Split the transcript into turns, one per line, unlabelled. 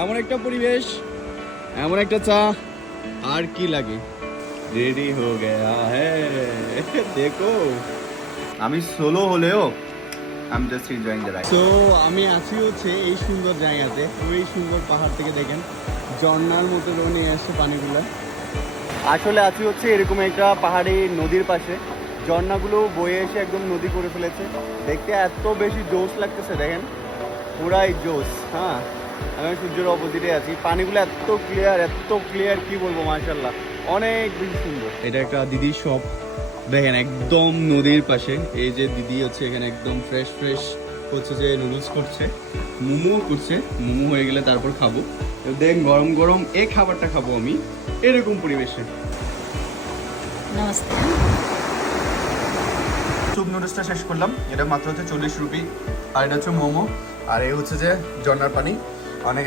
এমন একটা পরিবেশ এমন একটা চা আর কি লাগে? রেডি হো গয়া হ্যাঁ দেখো।
আমি সোলো হলেও I am just enjoying the ride
তো আমি আছি হচ্ছে এই সুন্দর জায়গাতে ওই সুন্দর পাহাড় থেকে দেখেন ঝর্ণার মতো রনি আসছে পানিগুলা।
আসলে আছি হচ্ছে এরকম একটা পাহাড়ি নদীর পাশে ঝর্ণাগুলো বয়ে এসে একদম নদী করে ফেলেছে। দেখতে এত বেশি জোশ লাগতেছে দেখেন? পুরাই জোশ হ্যাঁ? আমি সূর্যের অপোজিটে আছি। পানিগুলো এত ক্লিয়ার এত ক্লিয়ার কি বলব মার্শাল্লাহ অনেক বেশি সুন্দর।
এটা একটা দিদির শপ দেখেন একদম নদীর পাশে। এই যে দিদি হচ্ছে এখানে একদম ফ্রেশ ফ্রেশ হচ্ছে যে নুডলস করছে। মোমো করছে। মোমো হয়ে গেলে তারপর খাব। তো দেখেন গরম গরম এই খাবারটা খাব আমি। এরকম পরিবেশে।
নমস্তে
স্যুপ নুডলসটা শেষ করলাম। এটা মাত্র হচ্ছে চল্লিশ রুপি। আর এটা হচ্ছে মোমো। আর এই হচ্ছে যে ঝর্ণার পানি। অনেক